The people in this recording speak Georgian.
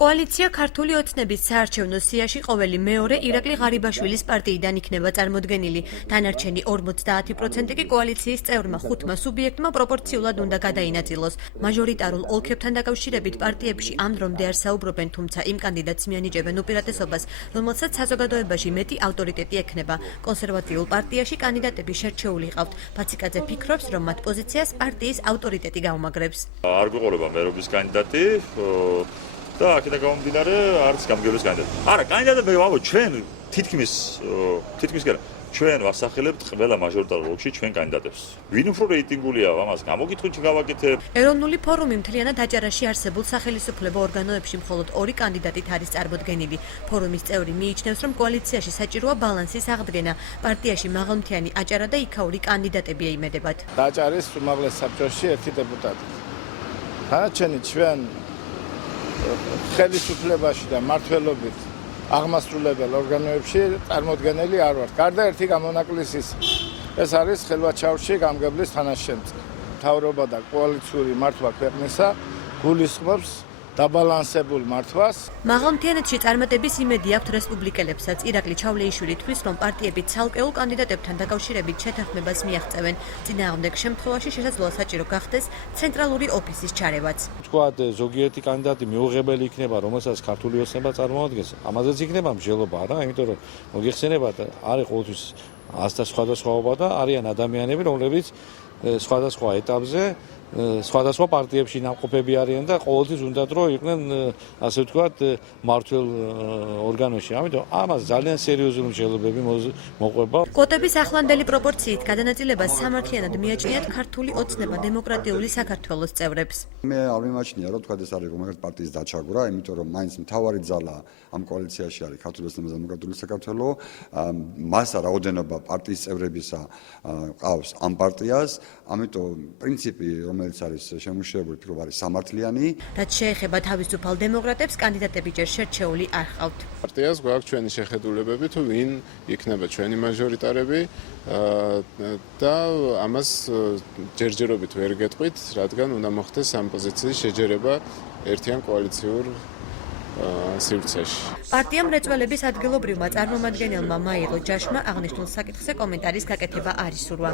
კოალიცია ქართული ოცნების საარჩევნო სიაში ყოველი მეორე ირაკლი ღარიბაშვილის პარტიიდან იქნება წარმოდგენილი. დანარჩენი 50% კი კოალიციის წევრმა 5 სუბიექტმა პროპორციულად უნდა გადაინაწილოს. მაჟორიტარულ ოლქებთან დაკავშირებით პარტიებში ამ დრომდე არ საუბრობენ, თუმცა იმ კანდიდატს მიანიჭებენ უპირატესობას, რომელსაც საზოგადოებაში მეტი ავტორიტეტი ექნება. კონსერვატიულ პარტიაში კანდიდატები შერჩეული ყავთ. ფაციკაძე ფიქრობს, რომ მათ პოზიციას პარტიის ავტორიტეტი გაუმაგრებს. არ გვიყოლება მერობის კანდიდატი და აქედან გამომდინარე არც გამგეობის კანდიდატი. არა, კანდიდატები ვამბობ ჩვენ თითქმის კი არა. ჩვენ ვასახელებთ ყველა მაჟორიტარულ ოლქში ჩვენ კანდიდატებს. ვინ უფრო რეიტინგულია, ამას გამოკითხვით გავაკეთებ. ეროვნული ფორუმი მთლიანად აჭარაში არსებულ სახელმწიფო ორგანოებში მხოლოდ 2 კანდიდატით არის წარმოდგენილი. ფორუმის წევრი მიიჩნევს, რომ კოალიციაში საჭიროა ბალანსის აღდგენა. პარტიაში მაღალმთიანი აჭარა და იქაური კანდიდატები ეიმედებათ. აჭარის უმაღლეს საბჭოში 1 დეპუტატი. დანარჩენი ჩვენ ხელისუფლებაში და მმართველობით აღმასრულებელ ორგანოებში წარმოდგენილი არ ვართ. გარდა ერთი გამონაკლისის, ეს არის ხელვაჩაურში გამგებლის თანაშემწე. მთავრობა და კოალიციური მართვა ქვეყნისა გულისხმობს დაბალანსებულ მართვას. მაღალმთიანეთში წარმატების იმედი აქვთ რესპუბლიკელებსაც. ირაკლი ჩავლეიშვილი თვლის, რომ პარტიები ცალკეულ კანდიდატებთან დაკავშირებით შეთანხმებას მიაღწევენ. წინააღმდეგ შემთხვევაში შესაძლოა საჭირო გახდეს ცენტრალური ოფისის ჩარევაც. თქვათ, ზოგიერთი კანდიდატი მიუღებელი იქნება, რომელსაც ქართული ოცნება წარმოადგენს. ამაზეც იქნება მსჯელობა რა, იმიტომ რომ მოგიხსენებათ, არის ყოველთვის ასთა სხვადასხვაობა და არიან ადამიანები, რომლებიც სხვადასხვა ეტაპზე სხვადასხვა პარტიებში ნამყოფები არიან და ყოველთვის უნდათ რომ იყვნენ ასე ვთქვათ მმართველ ორგანოში. ამიტომ ამას ძალიან სერიოზული მსჯელობები მოყვება. კვოტების ახლანდელი პროპორციით გადანაწილებას სამართლიანად მიაჩნიათ ქართული ოცნება დემოკრატიული საქართველოს წევრებს. მე არ მიმაჩნია რომ თქვა ეს არის რომელიღაც პარტიის დაჩაგვრა, იმიტომ რომ მაინც მთავარი ძალა ამ კოალიციაში არის ქართული ოცნება დემოკრატიული საქართველო. მასა რაოდენობა პარტიის წევრებისა ყავს ამ პარტიას, ამიტომ პრინციპი რომელიც არის შემუშავებული ფიქრობ არის სამართლიანი. რაც შეეხება თავისუფალ დემოკრატებს, კანდიდატები ჯერ შერჩეული არ ყავთ. პარტიას გვაქვს ჩვენი შეხედულებები, თუ ვინ იქნება ჩვენი მაჟორიტარები და ამას ჯერჯერობით ვერ გეტყვით, რადგან უნდა მოხდეს ამ პოზიციის შეჯერება ერთიან კოალიციურ სივრცეში. პარტია მრეწველების ადგილობრივმა წარმომადგენელმა მაილო ჯაშმა აღნიშნულ საკითხზე კომენტარის გაკეთება არ ისურვა.